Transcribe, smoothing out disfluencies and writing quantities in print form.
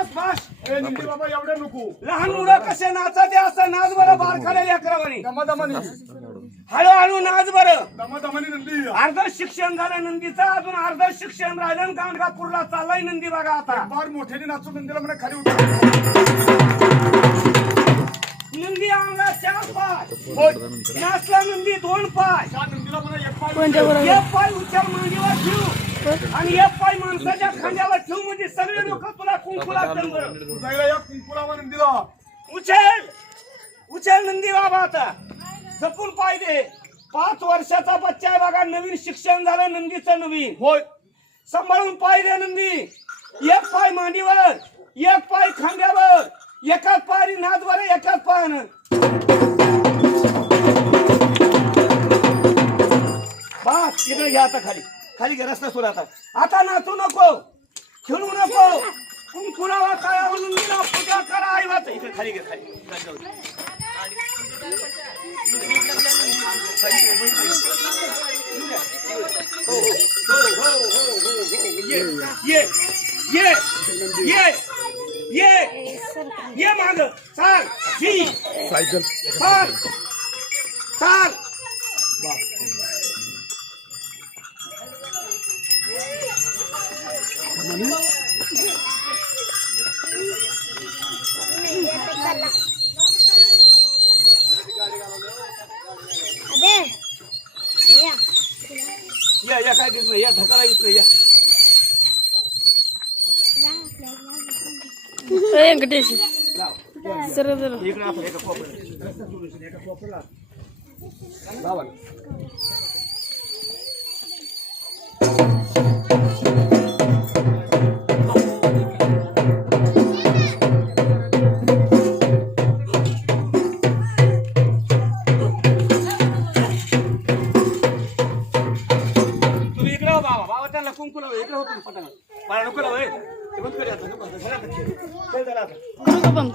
बस बस ए निंदी बाबा एवढे नको लहान मुलं कसे नाचते असं नाच बरं बारखालेल्या अकरावानी दमादमानी हळूहळू नाच बरं दमादमानी नंदी अर्ध शिक्षण झालं नंदीचं अजून अर्ध शिक्षण राहिलं गाणगापूरला चाललाय नंदी बघा आता फार मोठ्याने नाचून नंदीला म्हणे खाली उतर नंदी अंगा 4 पाय होय नाचला नंदी 2 पाय त्या नंदीला म्हणे एक पाय एक पाय उच्चार मांडीवर ठेवू आणि एक पाय माणसाच्या खांद्यावर ठेवू म्हणजे सगळे लोक तुला कुंकू लागतील बरं जायला या कुंकुलावर नंदीला उचल उचल नंदी बाबा आता जपून पाय दे 5 वर्षाचा बच्चा आहे बघा नवीन शिक्षण झालं नंदीचं नवीन होय सांभाळून पाय दे नंदी एक पाय मांडीवर एक पाय खांद्यावर एकाच पायाने नाच बरं एकाच पायानं बस तिकडे घ्या आता खाली खाली घे रस्ता सुरू आता नाचू नको खेळू नको कुंकुलावा काळावर नंदीला पूजा करा आईवाच इकडे खाली घे खाली ये माग चाल सायकल चाल चाल या काय दिसत नाही या धकाला येत नाही या वेंकटेश लाव. सरळ सरळ इकडे आपण एका कोपऱ्यात रस्ता सुरू आहे, एका कोपऱ्यात लावा ना. तुम्ही इकडे हो बाबा बाबा त्यांना कुंकू लावा इकडे होतो पटांगण मला नको लावा ते बंद करूया आता नको आता. घरात खेळ. खेळ जरा आता. करू का बंद